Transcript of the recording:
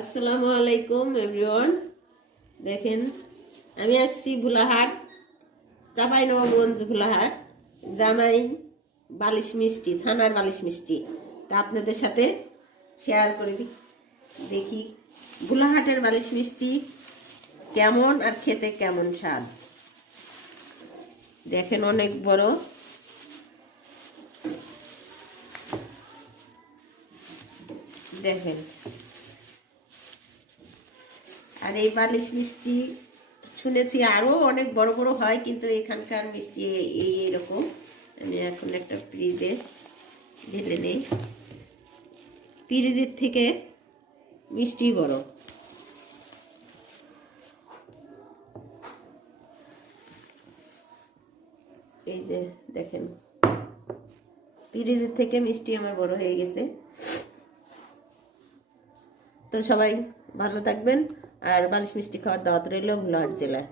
আসসালামু আলাইকুম এভরিওয়ান। দেখেন আমি আসছি ভোলাহাট, চাঁপাইনবাবগঞ্জ ভোলাহাট। জামাই বালিশ মিষ্টি, ছানার বালিশ মিষ্টি, তা আপনাদের সাথে শেয়ার করি। দেখি ভোলাহাটের বালিশ মিষ্টি কেমন আর খেতে কেমন স্বাদ। দেখেন অনেক বড়, দেখেন। আর এই বালিশ মিষ্টি শুনেছি আরও অনেক বড় বড় হয়, কিন্তু এখানকার মিষ্টি এইরকম। আমি এখন একটা ফ্রিজে ঢেলে নেই। ফ্রিজের থেকে মিষ্টি বড়। এই যে দেখেন, ফ্রিজের থেকে মিষ্টি আমার বড় হয়ে গেছে। তো সবাই ভালো থাকবেন, আর বালিশ মিষ্টি খাওয়ার দাওয়াত রইল ভোলাহাট জেলায়।